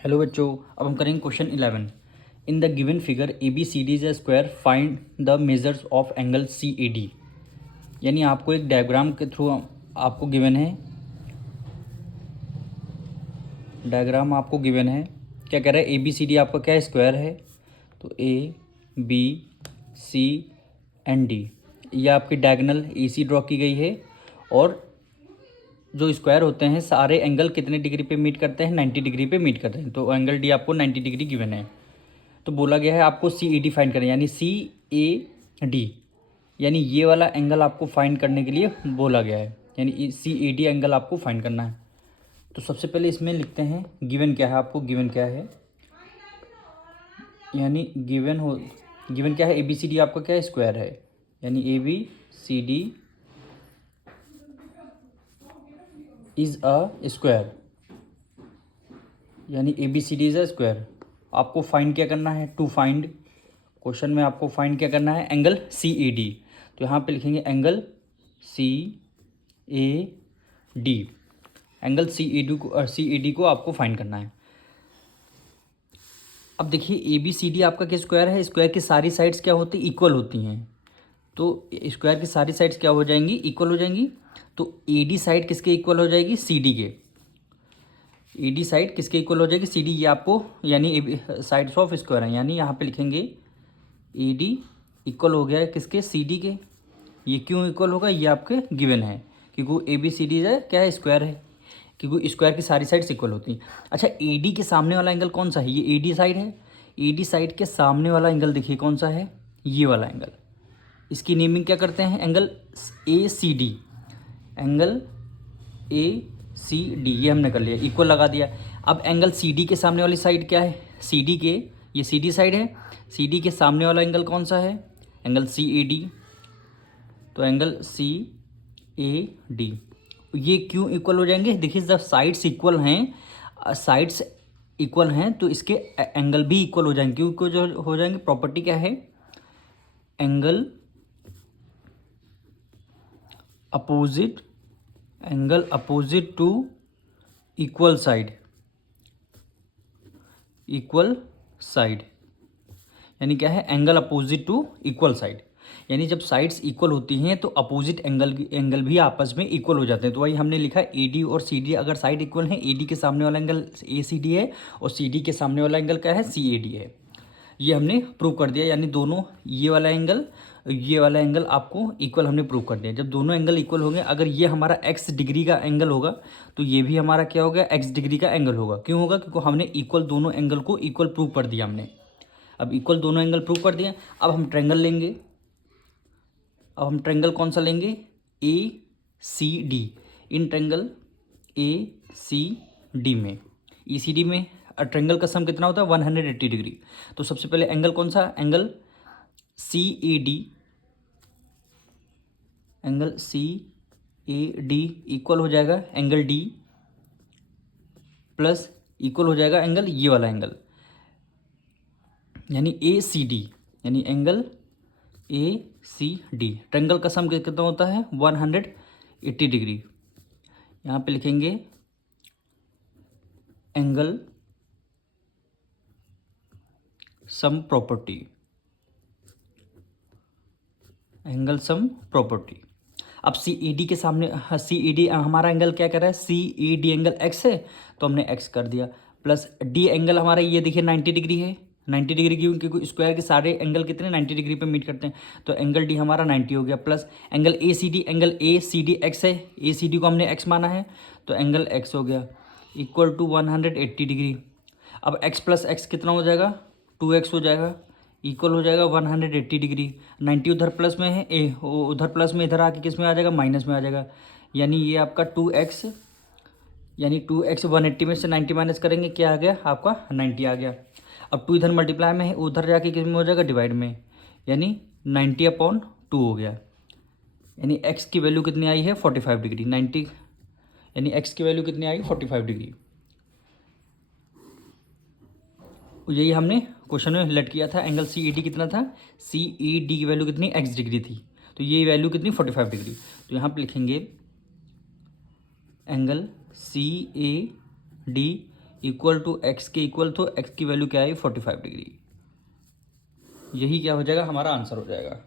Hello बच्चों, अब हम करेंगे question 11। In the given figure A B C D is a square, find the measures of angle C A D. यानी आपको एक डायग्राम के थ्रू आपको गिवन है, डायग्राम आपको गिवन है। क्या कह रहा है, ए बी सी डी आपका क्या है, स्क्वायर है। तो A B C and D, ये आपकी डायगोनल ए सी ड्रॉ की गई है। और जो स्क्वायर होते हैं सारे एंगल कितने डिग्री पे मीट करते हैं, 90 डिग्री पे मीट करते हैं। तो एंगल डी आपको 90 डिग्री गिवन है। तो बोला गया है आपको सी ई डी फाइंड करें, यानी सी ए डी, यानी ये वाला एंगल आपको फाइंड करने के लिए बोला गया है। यानी सी ए डी एंगल आपको फाइंड करना है। तो सबसे पहले इसमें लिखते हैं गिवन क्या है, आपको गिवन क्या है। यानी गिवन क्या है, ए बी सी डी आपका क्या है, स्क्वायर है। यानी A B C D is a square, यानी A B C D is a square. आपको फाइंड क्या करना है, टू फाइंड, क्वेश्चन में आपको फाइंड क्या करना है, एंगल सी ए डी। तो यहाँ पे लिखेंगे angle C A D, angle C A D को आपको फाइंड करना है। अब देखिए ए बी सी डी आपका क्या स्क्वायर है, स्क्वायर की सारी साइड्स क्या होती हैं, इक्वल होती हैं। तो स्क्वायर की सारी साइड्स क्या हो जाएंगी, इक्वल हो जाएंगी। तो ए डी साइड किसके इक्वल हो जाएगी, सी डी के। ए डी साइड किसके इक्वल हो जाएगी, सी डी। ये आपको यानी साइड्स ऑफ स्क्वायर है, यानी यहाँ पे लिखेंगे ए डी इक्वल हो गया है किसके, सी डी के। ये क्यों इक्वल होगा, ये आपके गिवन है, क्योंकि ए बी सी डी है क्या है, स्क्वायर है, क्योंकि स्क्वायर की सारी साइड्स इक्वल होती हैं। अच्छा, ए डी के सामने वाला एंगल कौन सा है, ये ए डी साइड है। ए डी साइड के सामने वाला एंगल देखिए कौन सा है, ये वाला एंगल। इसकी नेमिंग क्या करते हैं, angle A C D, angle A C D, ये हमने कर लिया, इक्वल लगा दिया। अब एंगल सी डी के सामने वाली साइड क्या है, सी डी के, ये सी डी साइड है। सी डी के सामने वाला एंगल कौन सा है, एंगल सी ए डी। तो एंगल सी ए डी, ये क्यों इक्वल हो जाएंगे, देखिए जब साइड्स इक्वल हैं, साइड्स इक्वल हैं तो इसके एंगल भी इक्वल हो जाएंगे। क्यों जो हो जाएंगे, प्रॉपर्टी क्या है, angle opposite, angle opposite to equal side, equal side, यानी क्या है, angle opposite to equal side. यानी जब साइड्स इक्वल होती हैं तो अपोजिट एंगल भी आपस में इक्वल हो जाते हैं। तो वही हमने लिखा ए डी और सी डी, अगर साइड इक्वल है, ए डी के सामने वाला एंगल ए सी डी है और सी डी के सामने वाला एंगल क्या है, सी ए डी है। ये हमने प्रूव कर दिया, यानी दोनों ये वाला एंगल आपको इक्वल हमने प्रूव कर दिया। जब दोनों एंगल इक्वल होंगे, अगर ये हमारा एक्स डिग्री का एंगल होगा तो ये भी हमारा क्या होगा, एक्स डिग्री का एंगल होगा। क्यों होगा, क्योंकि हमने इक्वल दोनों एंगल को इक्वल प्रूव कर दिया हमने। अब इक्वल दोनों एंगल प्रूव कर दिया, अब हम ट्रायंगल लेंगे। अब हम ट्रायंगल कौन सा लेंगे, A C D. In triangle A C D में, ई सी डी में ट्रायंगल का सम कितना होता है, 180 डिग्री। तो सबसे पहले एंगल कौन सा, angle C A D, angle C A D equal हो जाएगा एंगल डी प्लस इक्वल हो जाएगा एंगल ये वाला एंगल, यानी ए सी डी, यानी angle A C D. Triangle का सम कितना होता है, 180 डिग्री। यहाँ पे लिखेंगे angle sum property, angle sum property. अब सी ई डी के सामने, सी ई डी हमारा एंगल क्या कर रहा है, सी ई डी एंगल एक्स है, तो हमने एक्स कर दिया। प्लस डी एंगल हमारा ये देखिए 90 डिग्री है। 90 डिग्री क्यों, क्योंकि स्क्वायर के सारे एंगल कितने 90 डिग्री पे मीट करते हैं। तो एंगल डी हमारा 90 हो गया। Plus angle A C D, angle A C D X है, ए सी डी को हमने एक्स माना है, तो एंगल एक्स हो गया इक्वल टू 180 डिग्री। अब एक्स प्लस एक्स कितना हो जाएगा, 2x हो जाएगा, इक्वल हो जाएगा 180 डिग्री। 90 उधर प्लस में है, उधर प्लस में, इधर आके किस में आ जाएगा, माइनस में आ जाएगा। यानी ये आपका 2x, यानी 2x 180 में से 90 माइनस करेंगे, क्या आ गया आपका 90 आ गया। अब 2 इधर मल्टीप्लाई में है, उधर जाके किस में हो जाएगा, डिवाइड में, यानी 90/2 हो गया। यानी x की वैल्यू कितनी आई है, 45 डिग्री। 90 यानी x की वैल्यू कितनी आई, 45 डिग्री। यही हमने क्वेश्चन में लेट किया था। एंगल सी ई डी कितना था, सी ई डी की वैल्यू कितनी, एक्स डिग्री थी, तो ये वैल्यू कितनी, 45 डिग्री। तो यहाँ पे लिखेंगे angle C A D equal to X के इक्वल, तो एक्स की वैल्यू क्या है 45 डिग्री। यही क्या हो जाएगा हमारा आंसर हो जाएगा।